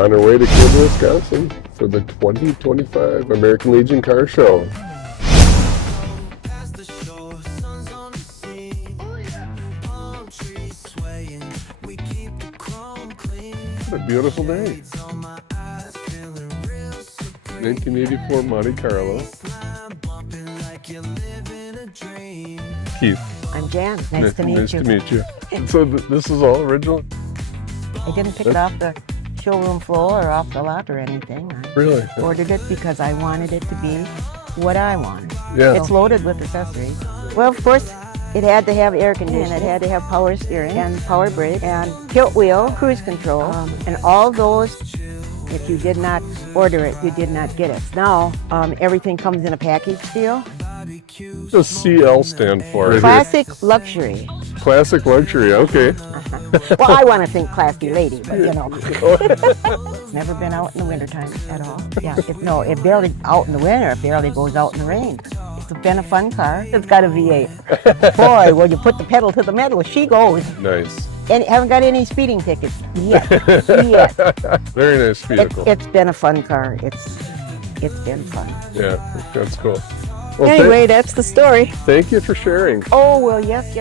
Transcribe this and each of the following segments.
on our way to Cleveland, Wisconsin for the 2025 American Legion Car Show. What a beautiful day. 1984 Monte Carlo. Keith. I'm Jan. Nice to meet you. Nice to meet you. So this is all original? I didn't pick it off the showroom floor or off the lot or anything. I Really? ordered it because I wanted it to be what I wanted. Yeah. It's loaded with accessories. Well, of course, it had to have air conditioning, it had to have power steering and power brake and tilt wheel, cruise control, and all those. If you did not order it, you did not get it. Now, everything comes in a package deal. What does CL stand for? Classic luxury. Classic luxury, okay. Well, I want to think classy lady, but you know. It's never been out in the wintertime at all. Yeah, it barely out in the winter, it barely goes out in the rain. It's been a fun car. It's got a V8. Boy, when you put the pedal to the metal, she goes. Nice. And haven't got any speeding tickets yet. Very nice vehicle. It's been a fun car. It's been fun. Yeah, that's cool. Well, anyway, that's the story. Thank you for sharing. Oh, well, yes.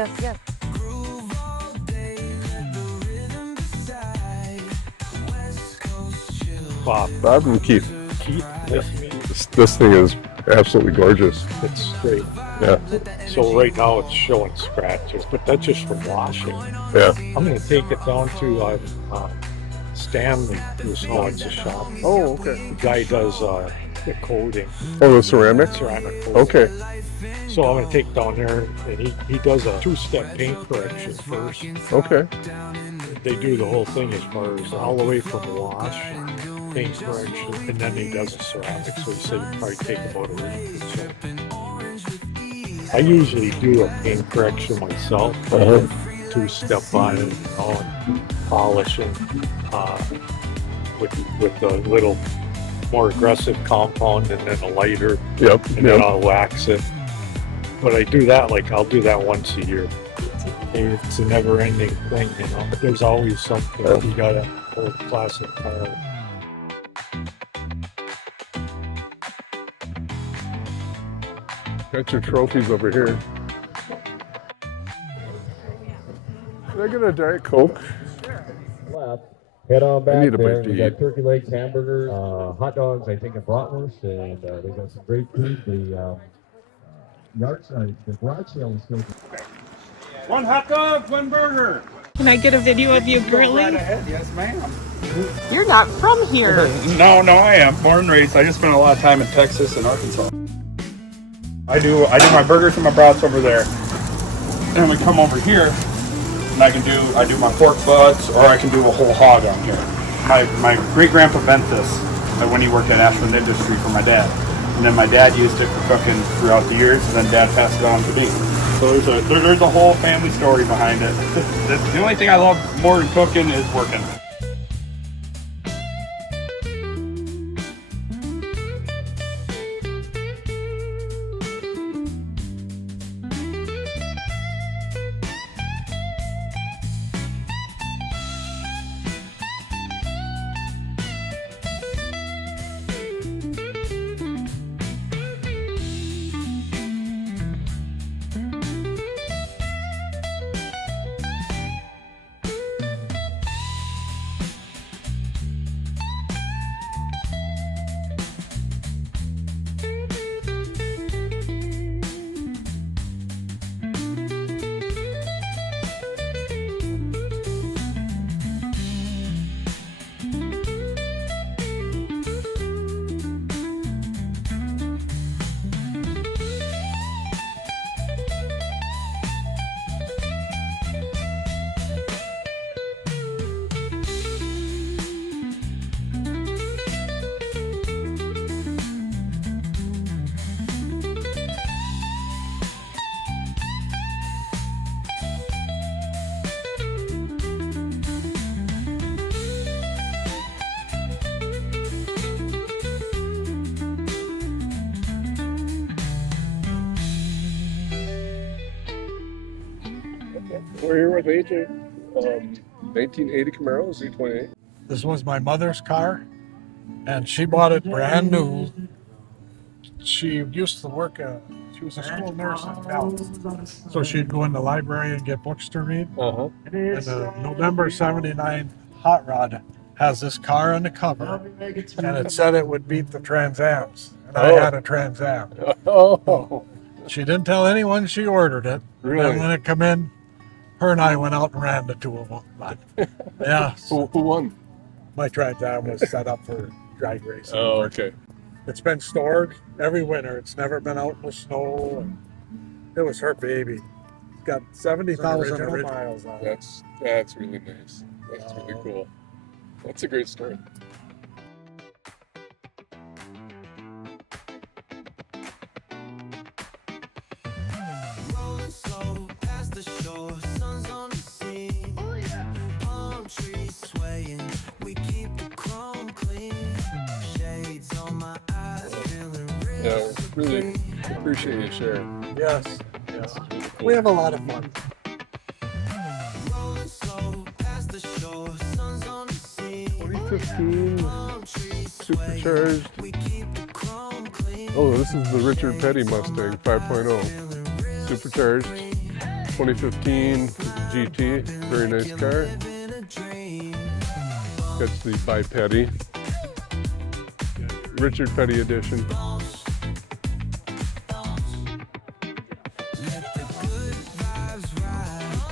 Bob and Keith. Keith, nice to meet you. This thing is absolutely gorgeous. It's great. Yeah. So right now it's showing scratches, but that's just from washing. Yeah. I'm going to take it down to Stanley, who's owns the shop. Oh, okay. The guy does the coating. Oh, the ceramic? Ceramic coating. Okay. So I'm going to take it down there, and he does a two-step paint correction first. Okay. They do the whole thing as far as all the way from wash, paint correction, and then he does the ceramic. So he said it'd probably take about a week or so. I usually do a paint correction myself, two-step on it, and polishing with a little more aggressive compound and then a lighter. Yep. And then I'll wax it. But I do that, I'll do that once a year. It's a never-ending thing, you know. There's always something. You got a old classic car. Got your trophies over here. Can I get a Diet Coke? Left. Head on back I need a there. bite to We got eat. turkey legs, hamburgers, hot dogs, I think, and bratwurst, and they got some great food. The garage sale is still. One hot dog, one burger. Can I get a video of you Go right grilling? ahead. Yes, ma'am. You're not from here. No, I am born and raised. I just spent a lot of time in Texas and Arkansas. I do my burgers and my brats over there, and we come over here, and I do my pork butts, or I can do a whole hog on here. My great grandpa bent this when he worked at Ashland Industry for my dad, and then my dad used it for cooking throughout the years, and then Dad passed it on to me. So there's a whole family story behind it. The only thing I love more than cooking is working. We're here with AJ. 1980 Camaro Z28. This was my mother's car, and she bought it brand new. She used to work she was a school nurse in Plymouth. So she'd go in the library and get books to read. Uh-huh. And the November 79 Hot Rod has this car on the cover, and it said it would beat the Trans Ams. And I had a Trans Am. Oh, She didn't tell anyone she ordered it. really? And when it come in, her and I went out and ran the two of them. But, yeah, Who won? my Trans Am was set up for drag racing. Oh, okay. It's been stored every winter. It's never been out in the snow. And it was her baby. It's got 70,000 original miles on it. That's really nice. That's really cool. That's a great story. Yeah, really appreciate you sharing. Yes. That's really cool. We have a lot of fun. 2015 supercharged. Oh, this is the Richard Petty Mustang 5.0 supercharged. 2015 GT, very nice car. That's the by Petty. Richard Petty edition.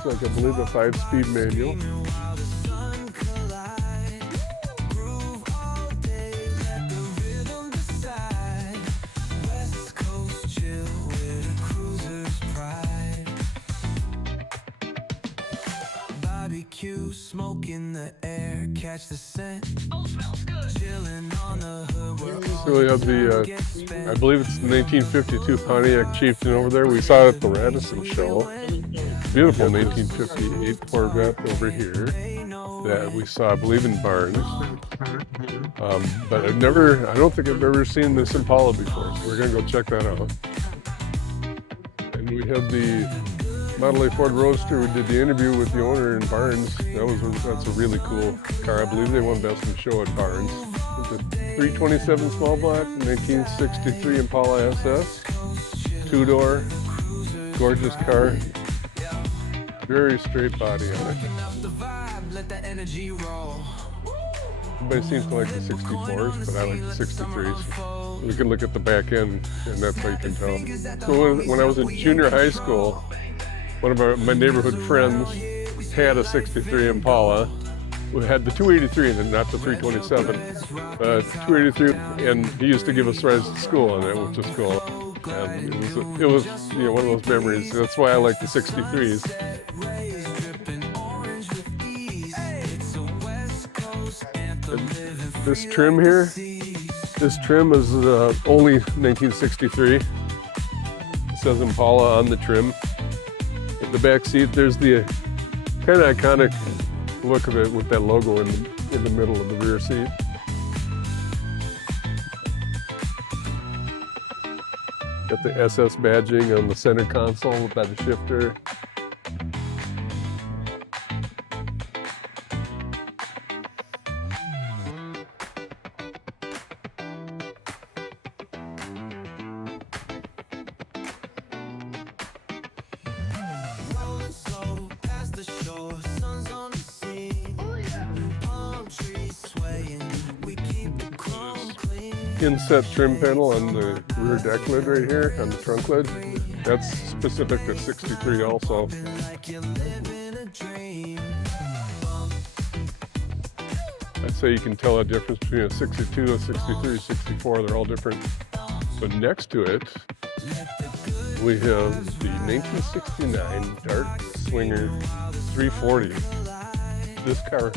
Looks like, I believe, a 5-speed manual. Smoke in the air, catch the scent. Chilling on the hood. So we have the, I believe it's the 1952 Pontiac Chieftain over there. We saw it at the Radisson show. Beautiful 1958 Corvette over here that we saw, I believe, in Barnes. But I don't think I've ever seen this Impala before, so we're gonna go check that out. And we have the Model A Ford Roadster. We did the interview with the owner in Barnes. That's a really cool car. I believe they won Best in Show at Barnes. It's a 327 small block, 1963 Impala SS, 2-door, gorgeous car. Very straight body on it. Everybody seems to like the 64s, but I like the 63s. We can look at the back end, and that's how you can tell. So when I was in junior high school, one of my neighborhood friends had a 63 Impala. We had the 283 and not the 327. 283, and he used to give us rides to school on it, which was cool. And it was one of those memories. That's why I like the 63s. And this trim here, this trim is only 1963. It says Impala on the trim. In the back seat, there's the kind of iconic look of it with that logo in the middle of the rear seat. Got the SS badging on the center console by the shifter. Inset trim panel on the rear deck lid right here, on the trunk lid. That's specific to 63 also. I'd say you can tell a difference between a 62, a 63, a 64. They're all different. But next to it, we have the 1969 Dart Swinger 340. This car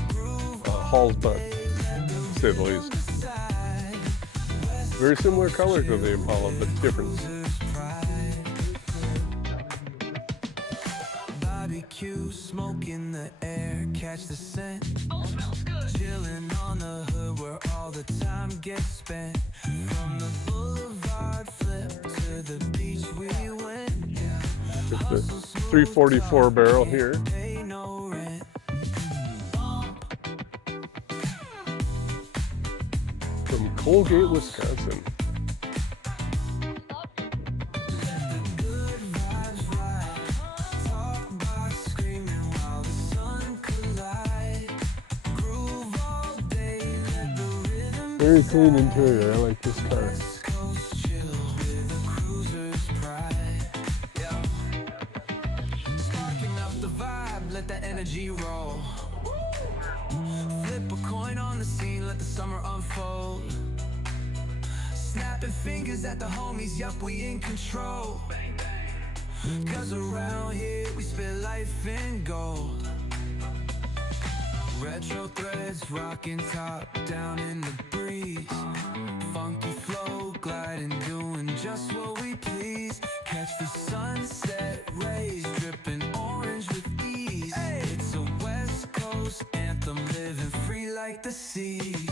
hauls butt, to say the least. Very similar color to the Impala, but different. Barbecue, smoke in the air, catch the scent. Chilling on the hood where all the time gets spent. From the boulevard flip to the beach we went. Just the 344 barrel here. Colgate, Wisconsin. Very clean interior. I like this car. Let the energy roll. Flip a coin on the scene, let the summer unfold. Snapping fingers at the homies, yup, we in control. Cause around here we spit life in gold. Retro threads, rocking top down in the breeze. Funky flow, gliding, doing just what we please. Catch the sunset rays, dripping orange with ease. It's a West Coast anthem, living free like the seas.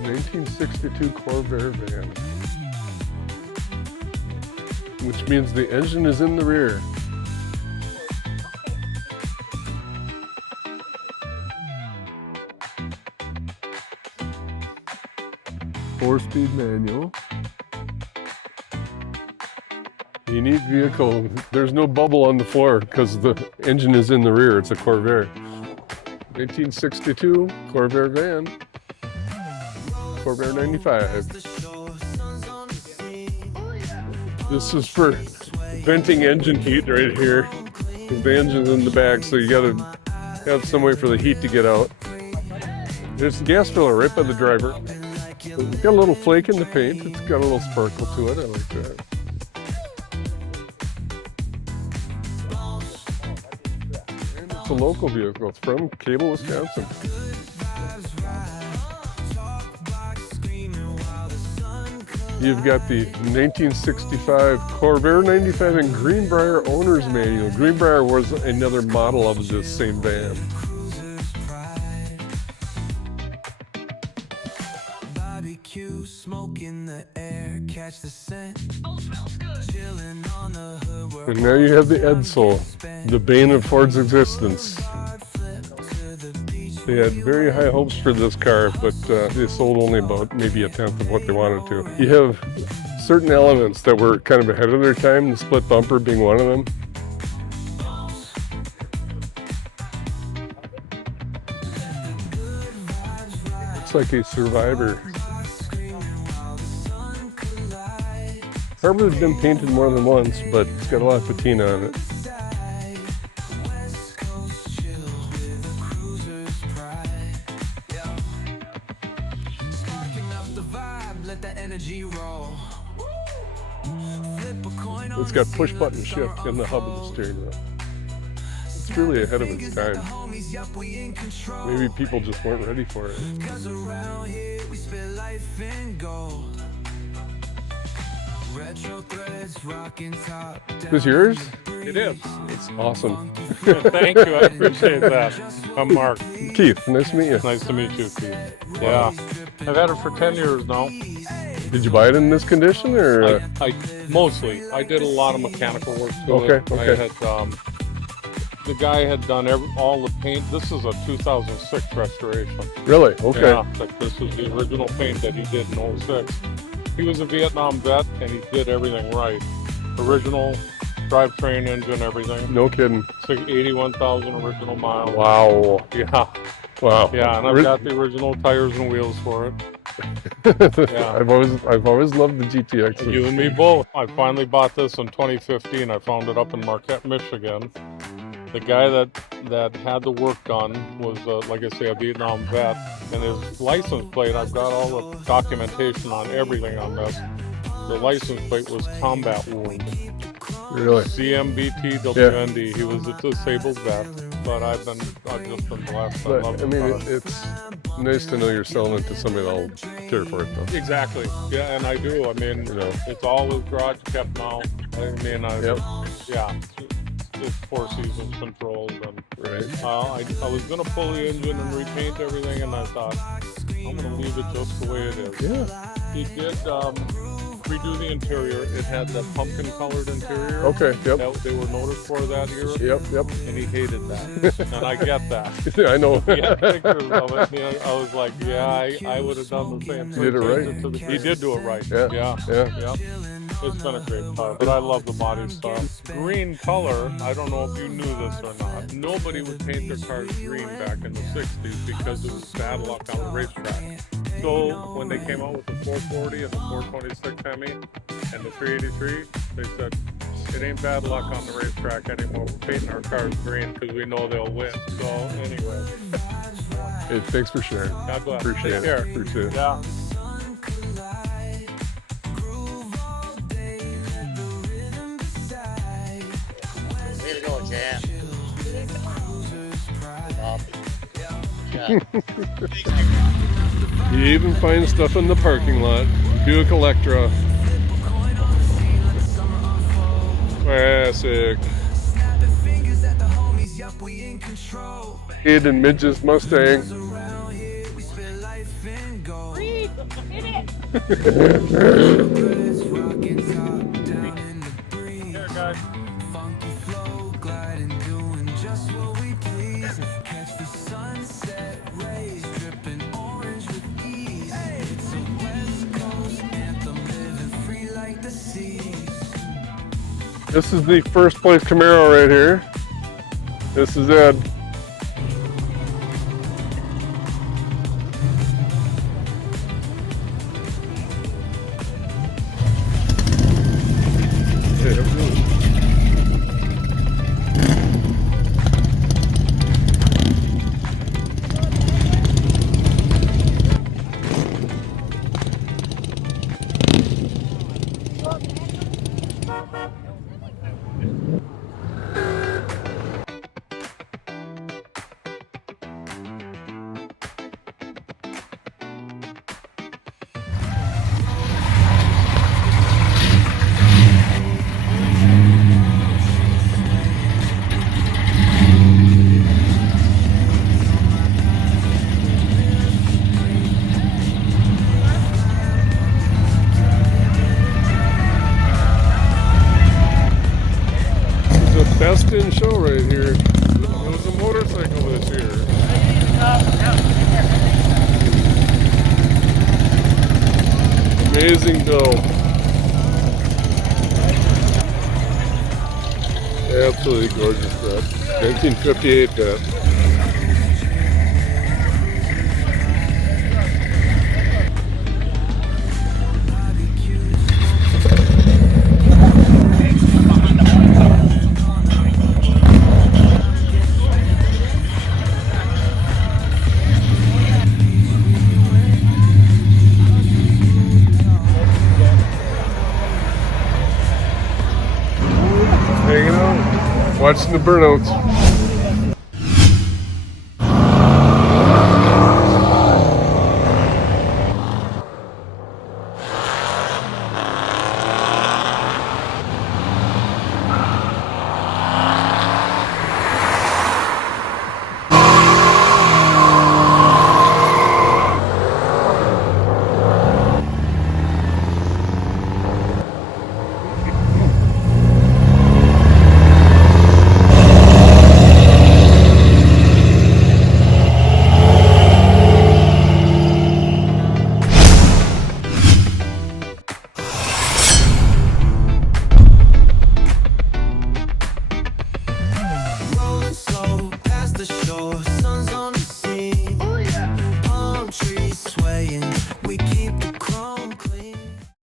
(1962) Corvair van, which means the engine is in the rear. Four-speed manual. Unique vehicle. There's no bubble on the floor because the engine is in the rear. It's a Corvair. 1962 Corvair van. Corvair 95. This is for venting engine heat right here. The engine's in the back, so you gotta have some way for the heat to get out. There's the gas filler right by the driver. It's got a little flake in the paint. It's got a little sparkle to it. I like that. And it's a local vehicle. It's from Cable, Wisconsin. You've got the 1965 Corvair 95 and Greenbrier owner's manual. Greenbrier was another model of this same van. Barbecue, smoke in the air, catch the scent. Chilling on the hood. And now you have the Edsel, the bane of Ford's existence. They had very high hopes for this car, but they sold only about maybe a tenth of what they wanted to. You have certain elements that were kind of ahead of their time, the split bumper being one of them. It's like a Survivor. Harbor's been painted more than once, but it's got a lot of patina on it. It's got push button shift in the hub of the steering wheel. It's really ahead of its time. Maybe people just weren't ready for it. Is this yours? It is. It's awesome. Thank you. I appreciate that. I'm Mark. Keith, nice to meet you. Nice to meet you, Keith. Yeah. I've had it for 10 years now. Did you buy it in this condition, or? I mostly. I did a lot of mechanical work to Okay, it. okay. I had, the guy had done all the paint. This is a 2006 restoration. Really? Okay. Yeah, like this was the original paint that he did in 06. He was a Vietnam vet, and he did everything right. Original drivetrain, engine, everything. No kidding. 81,000 original miles. Wow. Yeah. Wow. Yeah, and I've got the original tires and wheels for it. Yeah. I've always loved the GTX. You and me both. I finally bought this in 2015. I found it up in Marquette, Michigan. The guy that had the work done was, like I say, a Vietnam vet, and his license plate, I've got all the documentation on everything on this. The license plate was combat wound. Really? CMBT-WND. Yeah. He was a disabled vet, but I've just been blessed. But, I mean, it's nice to know you're selling it to somebody that'll care for it, though. Exactly. Yeah, and I do. I mean, it's all with garage kept now. I mean, yeah. It's 4 seasons controlled, and right. I was gonna pull the engine and repaint everything, and I thought I'm gonna leave it just the way it is. Yeah. He did redo the interior. It had the pumpkin colored interior. Okay, yep. They were noted for that era. Yep. And he hated that. And I get that. I know. He had pictures of it. You know, I was like, yeah, I would have done the same. You did it right. He did do it right. Yeah. It's been a great car, but I love the body stuff. Green color, I don't know if you knew this or not. Nobody would paint their cars green back in the 60s because it was bad luck on the racetrack. So when they came out with the 440 and the 426 Hemi and the 383, they said, it ain't bad luck on the racetrack anymore. We're painting our cars green because we know they'll win. So anyway. Hey, thanks for sharing. God bless. Appreciate Take it. care. Appreciate it. Yeah. Way to go, Jan. You even find stuff in the parking lot. Buick Electra. Classic. Kid and Midge's Mustang. Here, guys. This is the first place Camaro right here. This is Ed. Best in show right here. It was a motorcycle this year. Amazing build. Absolutely gorgeous vet. 1958 vet. Hanging out, watching the burnouts. Rolling slow past the shore, sun's on the sea. Oh yeah. Palm trees swaying, we keep the